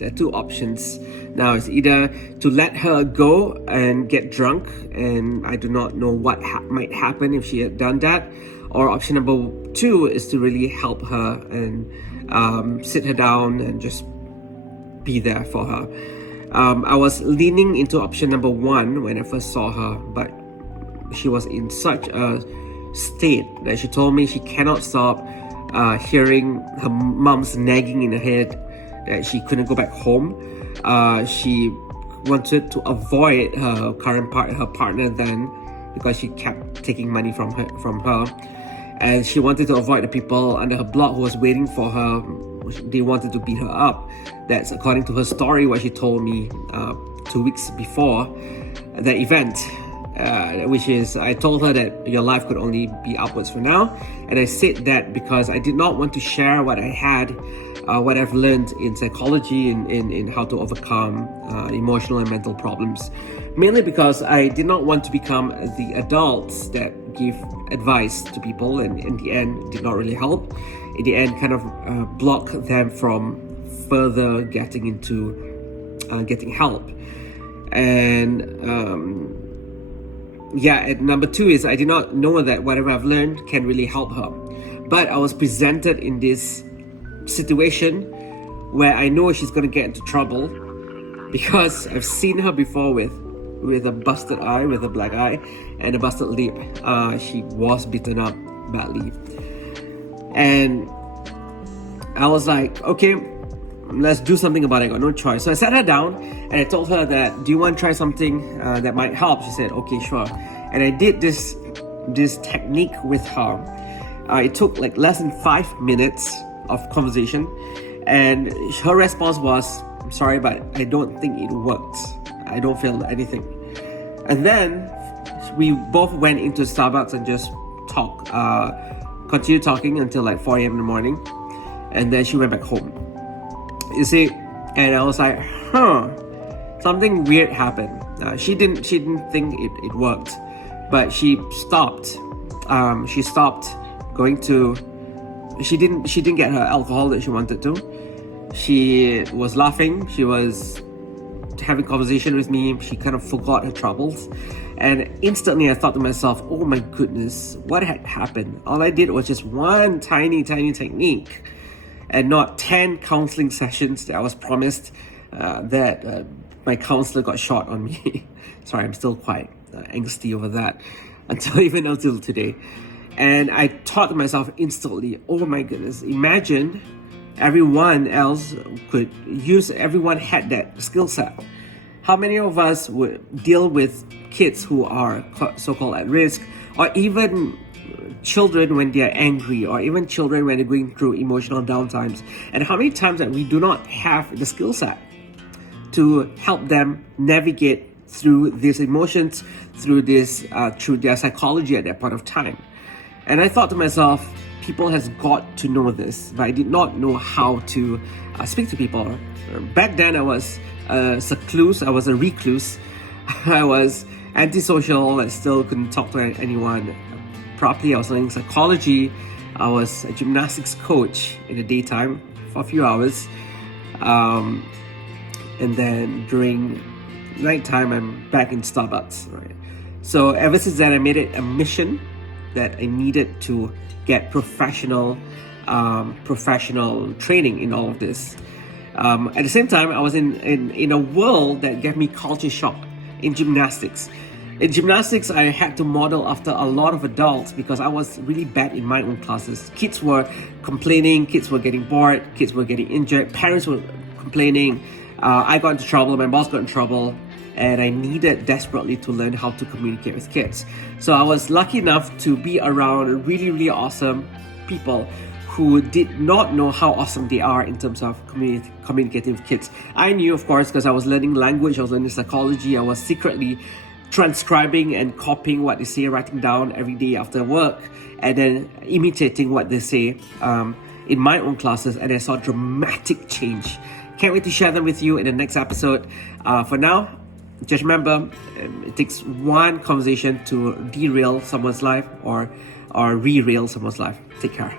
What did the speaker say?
There are two options. Now it's either to let her go and get drunk, and I do not know what might happen if she had done that, or option number two is to really help her and sit her down and just be there for her. I was leaning into option number one when I first saw her, but she was in such a state that she told me she cannot stop hearing her mom's nagging in her head that she couldn't go back home. She wanted to avoid her partner then, because she kept taking money from her, and she wanted to avoid the people under her block who was waiting for her. They wanted to beat her up. That's according to her story, what she told me 2 weeks before the event. Which is, I told her that your life could only be upwards for now, and I said that because I did not want to share what I had, what I've learned in psychology, in how to overcome emotional and mental problems, mainly because I did not want to become the adults that give advice to people and in the end did not really help. In the end, kind of block them from further getting into getting help. And and number two is, I did not know that whatever I've learned can really help her. But I was presented in this situation where I know she's going to get into trouble, because I've seen her before with a busted eye, with a black eye and a busted lip. She was beaten up badly. And I was like, okay, let's do something about it. I got no choice. So I sat her down and I told her that, do you want to try something that might help? She said, okay, sure. And I did this technique with her. It took like less than 5 minutes of conversation. And her response was, I'm sorry, but I don't think it worked. I don't feel anything. And then we both went into Starbucks and just continued talking until like 4 a.m. in the morning. And then she went back home. You see, and I was like, something weird happened. She didn't think it worked, but she stopped. She stopped going to. She didn't get her alcohol that she wanted to. She was laughing. She was having conversation with me. She kind of forgot her troubles, and instantly I thought to myself, "Oh my goodness, what had happened?" All I did was just one tiny technique, and not 10 counseling sessions that I was promised. That my counselor got short on me. Sorry, I'm still quite angsty over that until today. And I thought to myself instantly, oh my goodness, imagine everyone had that skill set. How many of us would deal with kids who are so-called at risk, or even children when they are angry, or even children when they're going through emotional downtimes? And how many times that we do not have the skill set to help them navigate through these emotions, through their psychology at that point of time. And I thought to myself, people has got to know this, but I did not know how to speak to people. Back then I was a recluse. I was antisocial. I still couldn't talk to anyone properly. I was learning psychology. I was a gymnastics coach in the daytime for a few hours. And then during nighttime, I'm back in Starbucks, right? So ever since then, I made it a mission that I needed to get professional training in all of this. At the same time, I was in a world that gave me culture shock in gymnastics. In gymnastics, I had to model after a lot of adults because I was really bad in my own classes. Kids were complaining, kids were getting bored, kids were getting injured, parents were complaining. I got into trouble, my boss got in trouble, and I needed desperately to learn how to communicate with kids. So I was lucky enough to be around really, really awesome people who did not know how awesome they are in terms of communicating with kids. I knew, of course, because I was learning language, I was learning psychology, I was secretly transcribing and copying what they say, writing down every day after work, and then imitating what they say in my own classes, and I saw dramatic change. Can't wait to share them with you in the next episode. For now, just remember, it takes one conversation to derail someone's life or re-rail someone's life. Take care.